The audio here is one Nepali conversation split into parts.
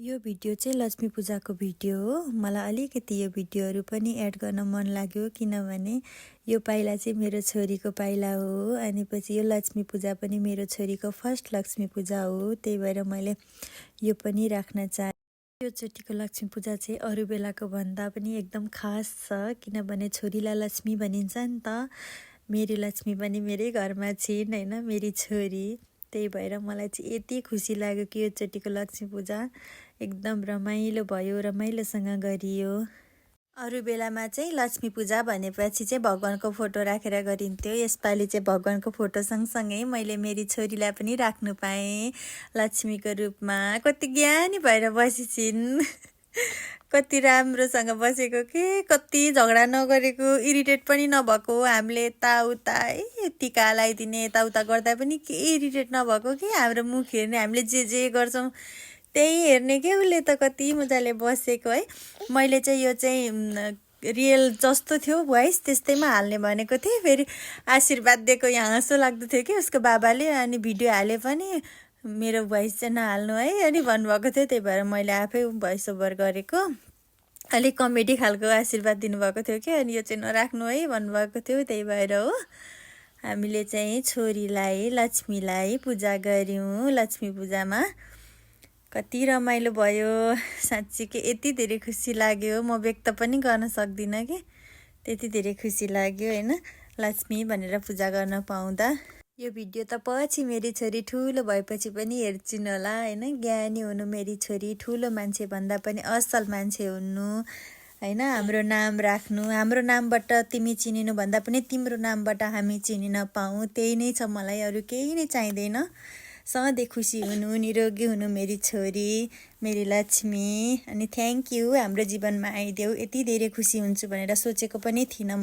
यो भिडियो चाहिँ लक्ष्मी पूजाको भिडियो हो। मलाई अलिकति यो भिडियोहरू पनि एड गर्न मन लाग्यो किनभने यो पाइला चाहिँ मेरो छोरीको पाइला हो। अनि पछि यो लक्ष्मी पूजा पनि मेरो छोरीको फर्स्ट लक्ष्मी पूजा हो, त्यही भएर मैले यो पनि राख्न चाहेँ। यो चोटिको लक्ष्मी पूजा चाहिँ अरू बेलाको भन्दा पनि एकदम खास छ किनभने छोरीलाई लक्ष्मी भनिन्छ नि त। मेरी लक्ष्मी पनि मेरै घरमा छिन् होइन, मेरी छोरी। त्यही भएर मलाई चाहिँ यति खुसी लाग्यो कि यो चोटिको लक्ष्मी पूजा एकदम रमाइलो भयो, रमाइलोसँग गरियो। अरू बेलामा चाहिँ लक्ष्मी पूजा भनेपछि चाहिँ भगवानको फोटो राखेर गरिन्थ्यो। यसपालि चाहिँ भगवानको फोटो सँगसँगै मैले मेरी छोरीलाई पनि राख्नु पाएँ लक्ष्मीको रूपमा। कति ज्ञानी भएर बसिछिन् कति राम्रोसँग बसेको के, कति झगडा नगरेको, इरिटेट पनि नभएको। हामीले यताउता टिका लगाइदिने यताउता गर्दा पनि केही इरिटेट नभएको कि हाम्रो मुख हेर्ने, हामीले जे गर्छौँ त्यही हेर्ने के। उसले त कति मजाले बसेको है। मैले चाहिँ यो चाहिँ रियल जस्तो थियो भोइस त्यस्तैमा हाल्ने भनेको थिएँ। फेरि आशीर्वाद दिएको यहाँ हाँसो लाग्दो थियो कि उसको बाबाले, अनि भिडियो हाले पनि मेरो भोइस चाहिँ नहाल्नु है अनि भन्नुभएको थियो। त्यही भएर मैले आफै भोइस ओभर गरेको। अलिक कमेडी खालको आशीर्वाद दिनुभएको थियो कि, अनि यो चाहिँ नराख्नु है भन्नुभएको थियो। त्यही भएर हो हामीले चाहिँ छोरीलाई लक्ष्मीलाई पूजा गऱ्यौँ। लक्ष्मी पूजामा कति रमाइलो भयो, साँच्चीकै यति धेरै खुसी लाग्यो म व्यक्त पनि गर्न सक्दिनँ कि, त्यति धेरै खुसी लाग्यो होइन लक्ष्मी भनेर पूजा गर्न पाउँदा। यो भिडियो त पछि मेरी छोरी ठुलो भएपछि पनि हेर्छिन् होला होइन। ज्ञानी हुनु मेरी छोरी, ठुलो मान्छे भन्दा पनि असल मान्छे हुनु होइन। हाम्रो नाम राख्नु, हाम्रो नामबाट तिमी चिनिनु भन्दा पनि तिम्रो नामबाट हामी चिनिन पाऊँ, त्यही नै छ मलाई, अरू केही नै चाहिँदैन। सधैँ खुसी हुनु, निरोगी हुनु मेरी छोरी, मेरी लक्ष्मी। अनि थ्याङ्क यू हाम्रो जीवनमा आइदेऊ। यति धेरै खुसी हुन्छु भनेर सोचेको पनि थिइनँ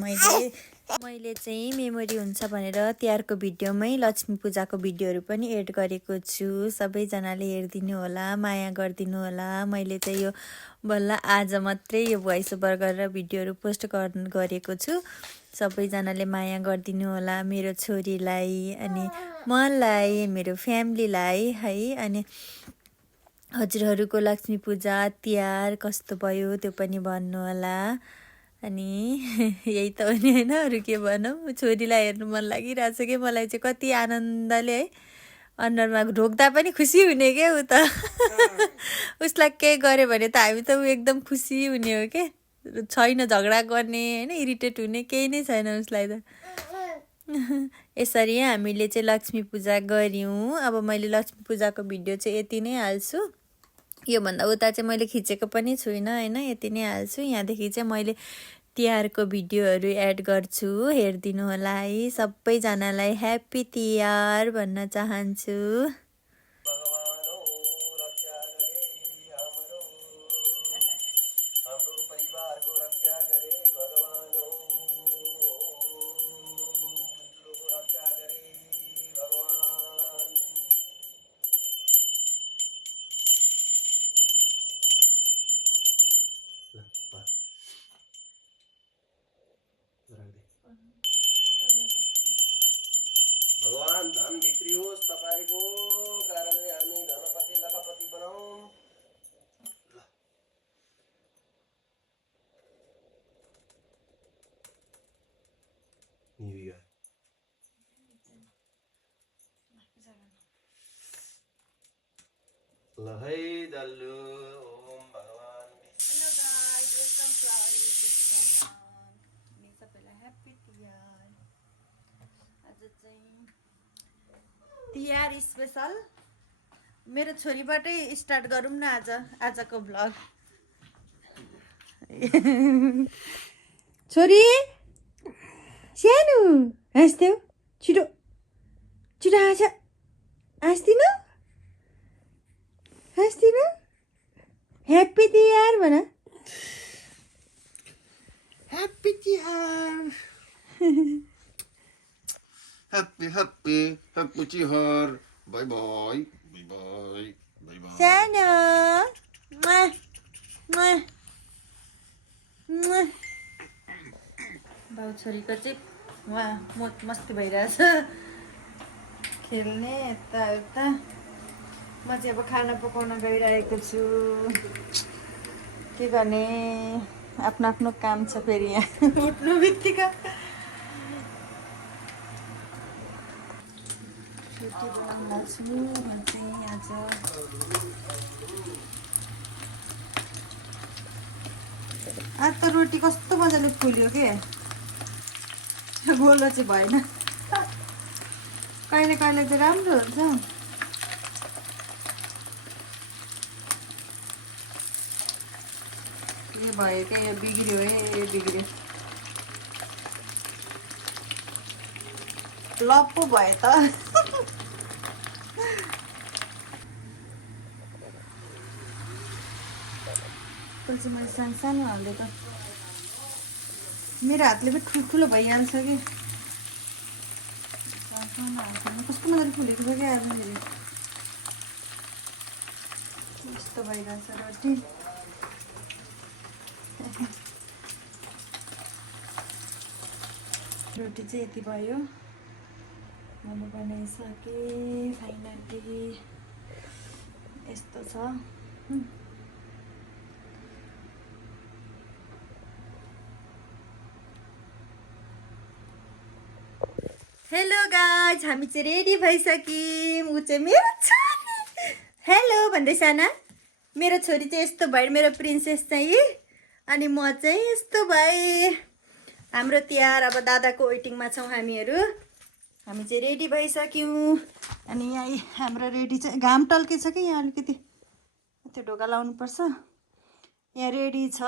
मैले चाहिँ मेमोरी हुन्छ भनेर तिहारको भिडियोमै लक्ष्मी पूजाको भिडियोहरू पनि एड गरेको छु। सबैजनाले हेरिदिनु होला, माया गरिदिनु होला। मैले चाहिँ यो बल्ल आज मात्रै यो भोइस ओभर गरेर भिडियोहरू पोस्ट गरेको छु। सबैजनाले माया गरिदिनु होला मेरो छोरीलाई अनि मलाई, मेरो फ्यामिलीलाई है। अनि हजुरहरूको लक्ष्मी पूजा तिहार कस्तो भयो त्यो पनि भन्नु होला। अनि यही त हो नि होइन, अरू के भनौँ। छोरीलाई हेर्नु मन लागिरहेछ कि मलाई चाहिँ, कति आनन्दले है। अनुहारमा ढोक्दा पनि खुसी हुने क्या ऊ त उसलाई केही गऱ्यो भने त हामी त एकदम खुसी हुने हो के, छैन झगडा गर्ने होइन, इरिटेट हुने केही नै छैन उसलाई त यसरी हामीले चाहिँ लक्ष्मी पूजा गऱ्यौँ। अब मैले लक्ष्मी पूजाको भिडियो चाहिँ यति नै हाल्छु, योभन्दा उता चाहिँ मैले खिचेको पनि छुइनँ होइन, यति नै हाल्छु। यहाँदेखि चाहिँ मैले तिहारको भिडियोहरू एड गर्छु, हेरिदिनु होला है। सबैजनालाई ह्याप्पी तिहार भन्न चाहन्छु। भगवान धन भित्री होस् तपाईको कारणले हामी धनपति लखपति बनाऊँ। न्यू इयर ल है दल्लु। ओम भगवान। Hello guys, welcome to our YouTube channel. अनि सबैलाई ह्याप्पी तिहार। आज चाहिँ तिहार स्पेसल मेरो छोरीबाटै स्टार्ट गरौँ न आजको भ्लग। छोरी सानो हाँस्थ्यौ, छिटो छिटो हाँस्दिनौ ह्याप्पी तिहार भन। Happy Tihar. Happy Tihar. By by by by by by. सानो बाउ छोरीको चाहिँ वहाँ मोज मस्ती भइरहेछ, खेल्ने यताउता। म चाहिँ अब खाना पकाउन गइरहेको छु। के गर्ने, आफ्नो आफ्नो काम छ फेरि यहाँ उठ्नु बित्तिकै। रोटी बनाउन छु म चाहिँ आज। आज त रोटी कस्तो मजाले फुल्यो के, गोलो चाहिँ भएन। कहिले कहिले चाहिँ राम्रो हुन्छ। के भयो क्या, यो बिग्रियो है, बिग्रियो। लप पो भयो त। चाहिँ मैले सानो सानो हाल्दै त मेरो हातले पनि ठुल्ठुलो भइहाल्छ कि। सानो हाल्छु, कस्तो मजाले फुलेको छ क्या आज फेरि। यस्तो भइरहेछ रोटी। रोटी चाहिँ यति भयो, मैले बनाइसकेँ फाइनली। यस्तो छ। हेलो गाइज, हामी चाहिँ रेडी भइसक्यौँ। ऊ चाहिँ मेरो छोरी, हेलो भन्दैछ न। मेरो छोरी चाहिँ यस्तो भयो, मेरो प्रिन्सेस चाहिँ। अनि म चाहिँ यस्तो भएँ। हाम्रो तिहार अब दादाको वेटिङमा छौँ हामीहरू। हामी चाहिँ रेडी भइसक्यौँ। अनि यहाँ हाम्रो रेडी चाहिँ घाम टल्केछ कि यहाँ अलिकति, त्यो ढोका लाउनुपर्छ। यहाँ रेडी छ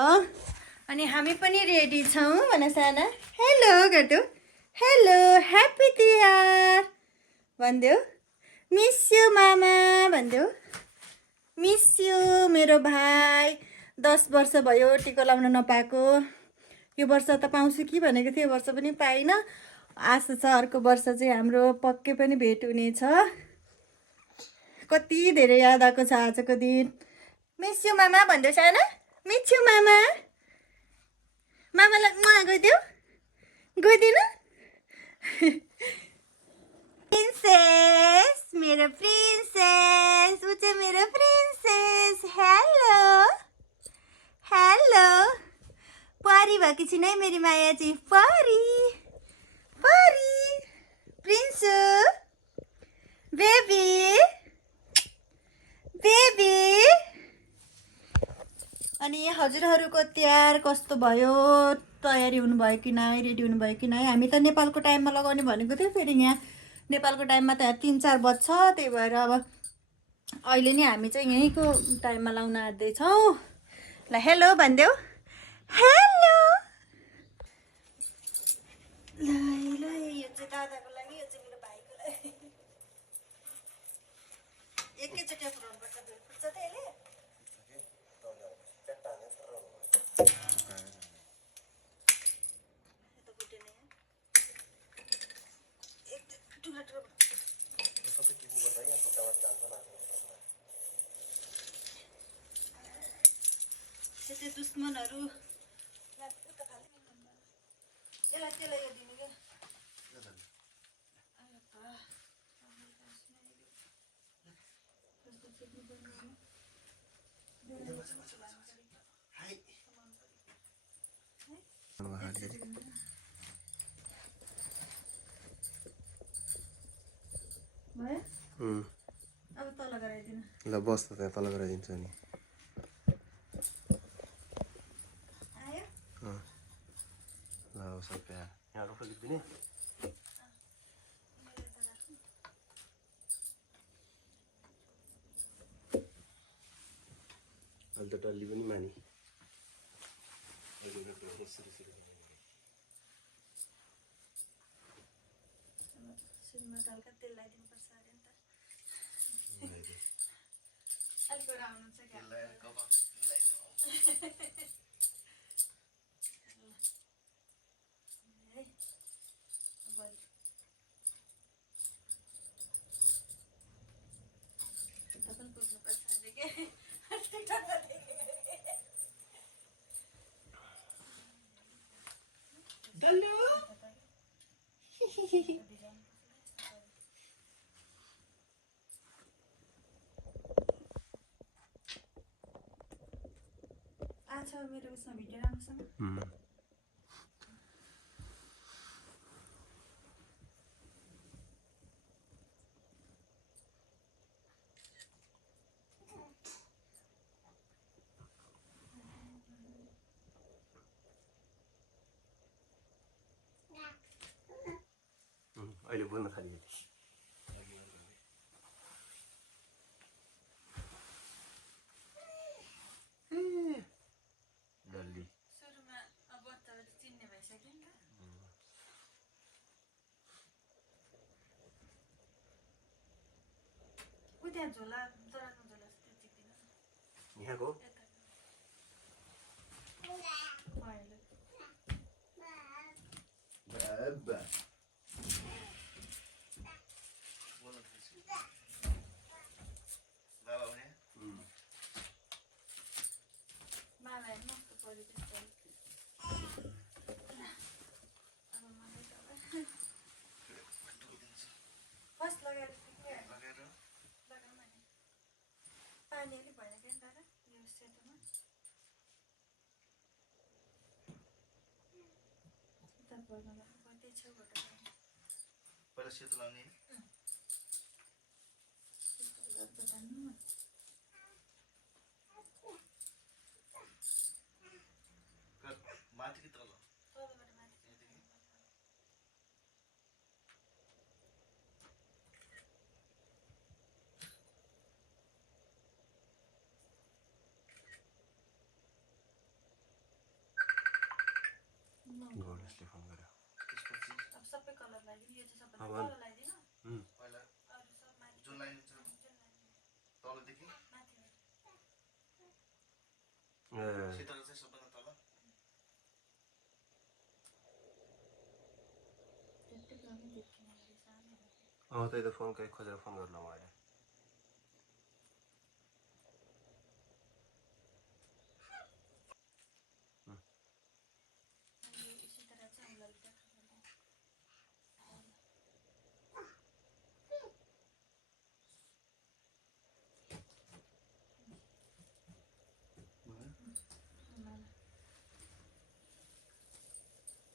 अनि हामी पनि रेडी छौँ। भन साना हेलो गर्दो, हेलो ह्याप्पी तिहार भनिदेऊ। मिस यू मामा भनिदेऊ। मिस यू मेरो भाइ। 10 वर्ष भयो टिको लाउन नपाएको। यो वर्ष त पाउँछु कि भनेको थिएँ, यो वर्ष पनि पाइनँ। आशा छ अर्को वर्ष चाहिँ हाम्रो पक्कै पनि भेट हुनेछ। कति धेरै याद आएको छ आजको दिन। मिस यू मामा भन्दैछ होइन, मिस यू मामा। मामालाई म गइदेऊ, गइदिनु। प्रिन्सेस, मेरो प्रिन्सेस, ऊ चाहिँ मेरो प्रिन्सेस। Hello hello. परी भएकी छिन् है मेरी माया चाहिँ, परी परी। प्रिन्सु बेबी बेबी। अनि हजुरहरूको तिहार कस्तो भयो, तयारी हुनुभयो कि नै, रेडी हुनुभयो कि नै? हामी त नेपालको टाइममा लगाउने भनेको थियो, फेरि यहाँ नेपालको टाइममा त 3-4 बज्छ। त्यही भएर अब अहिले नै हामी चाहिँ यहीँको टाइममा लाउन आँट्दैछौँ। ल हेलो भनिदेऊ, हेलो। ल ल, यो चाहिँ दादाको लागि, यो चाहिँ मेरो भाइको लागि। एकैचोटि फुटाउनुपर्छ, फुट्छ त यसले। त्यो दुश्मनहरू यसलाई त्यसलाई यो दिनु क्या। अब तल गराइदिनु। ल बस त त्यहाँ तल गराइदिन्छु नि। आयो ल सबै यहाँ रोक्न दिने। अहिले त डल्ली पनि मानी। सुनमा हल्का तेल लगाइदिनुपर्छ अरे नि त। अलिक गएर आउनुहुन्छ क्या। आछ मेरो उसमा भिडियो राम्रोसँग अहिले बोल्न थाल्यो डल्ली सुरुमा अब बच्चाहरू चिन्ने भइसक्यो नि त उ त्यहाँ झोला जराको झोला छ त्यो चिक्दिनुहोस् न यहाँको बाबा मलाई मस्तो पऱ्यो त्यस्तो अब मलाई फर्स्ट लगाएर लगाउँ नि पानी अलिक भएन क्या तर यो सेतोमा उता पर्न त्यही छेउबाट पहिला सेतो लाउने माथि कि तल गणेशले फोन गर्यो अब सबै कलर लगाइदिनु यो चाहिँ सबै कलर लगाइदिनु पहिला अरू सब माथि जुन लाइन तलदेखि माथि शीतल चाहिँ सबभन्दा तल त्यही त फोन खोजेर फोन गर्नु मैले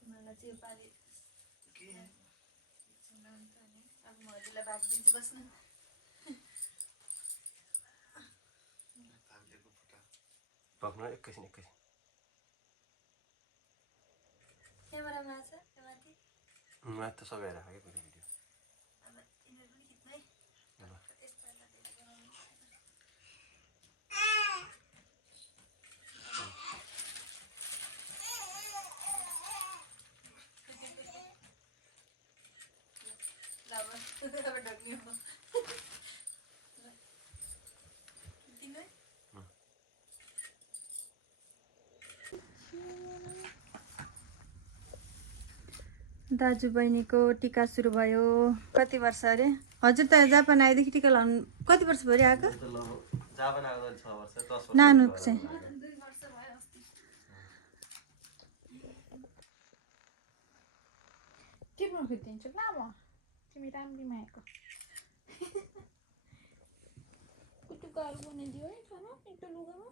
मलाई चाहिँ यो पालि अब म हजुरलाई भागिदिन्छु बस्नु पक्नु एकैछिन क्यामेरामा छ त्यो माथि माथि त सबै राख क्या भिडियो अब यिनीहरू पनि खिच्नु है यस्तो अब ढक्ने हो दाजु बहिनीको टिका सुरु भयो कति वर्ष अरे हजुर त जापान आएदेखि टिका लाउनु कति वर्ष भयो आएको जापान आएको 6 वर्ष 10 वर्ष नानुको चाहिँ 2 वर्ष भयो अस्ति के खिचिदिन्छु ल म तिमी राम्री मायाको कुटुकाहरू बनाइदियो है खाना एउटा लुगामा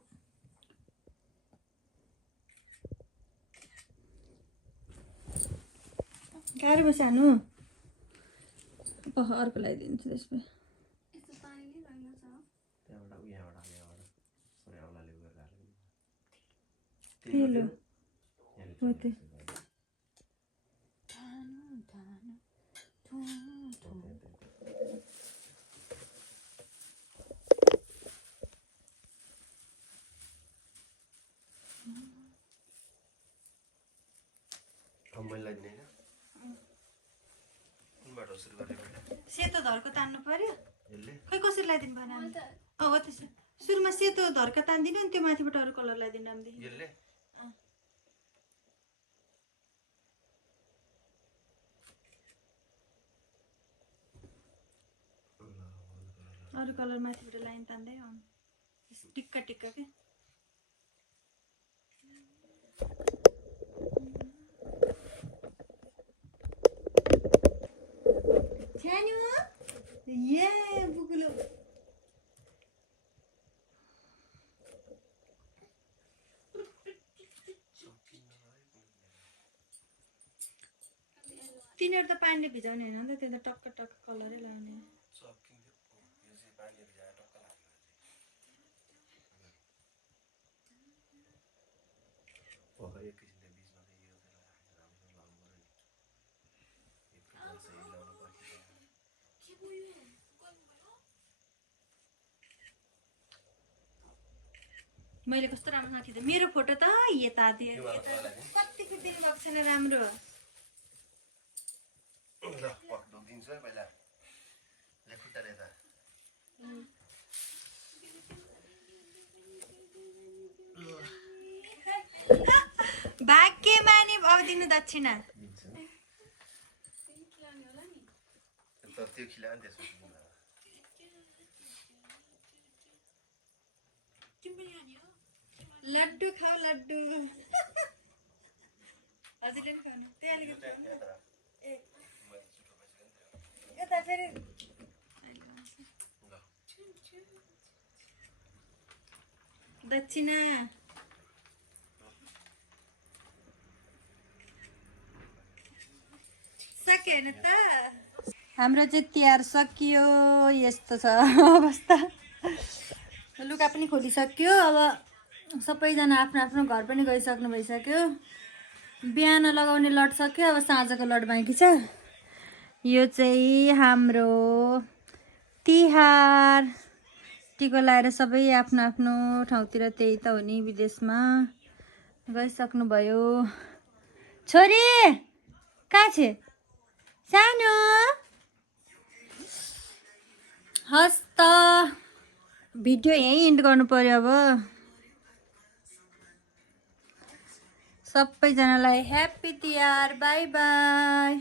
गाह्रो बस हानु अर्को लगाइदिन्छु त्यसमा यस्तो पानी नै लाग्न छ त्यहाँबाट यहाँबाट सरी औलाले गरेर तेल हो त्यो मैले लगाइदिने कुनबाट सुरु गरेको सेतो धर्को तान्नु पर्यो यसले खै कसरी लगाइदिनु भएन हो त्यसो सुरुमा सेतो धर्का तान्दिनु अनि त्यो माथिबाट अरू कलर लगाइदिनु राम्ररी यसले अरू कलर माथिबाट लाइन तान्दै आउनु टिक्का टिक्का के छ्यान्यु ये बुकुलो तिनीहरू त पानीले भिजाउने होइन नि त, त्यो त टक्क टक्क कलरै लाउने। सकिन्थ्यो यो चाहिँ पानीले भिजाएर टक्क लाग्यो हो एक किसिमले बिचमा चाहिँ यो चाहिँ राम्रोसँग लाउनु पर्यो नि यो फुटबल चाहिँ लाउनु पर्छ मैले कस्तो राम्रोसँग खिचेँ मेरो फोटो त यता दियो कति खिचिदिनु भएको छैन राम्रो। ल पक ढोकिदिन्छु है पहिला ले खुट्टाले यता भाग्यमा नि अब दिनु दक्षिणा त्यो खिला नि त्यसपछि लड्डु खाऊ लड्डु हजुरले पनि खानु त्यही अलिकति यता फेरि दक्षिणा सक्यो होइन त हाम्रो चाहिँ तिहार सकियो यस्तो छ अवस्था। लुगा पनि खोलिसक्यो अब सबैजना आफ्नो आफ्नो घर पनि गइसक्नु भइसक्यो। बिहान लगाउने लड सक्यो अब साँझको लड बाँकी छ। यो चाहिँ हाम्रो तिहार टिको लाएर सबै आफ्नो आफ्नो ठाउँतिर त्यही त हो नि विदेशमा गइसक्नु भयो। छोरी कहाँ छ सानो हस् त भिडियो यहीँ इन्ड गर्नु पर्यो अब। सबैजनालाई ह्याप्पी तिहार बाई बाई।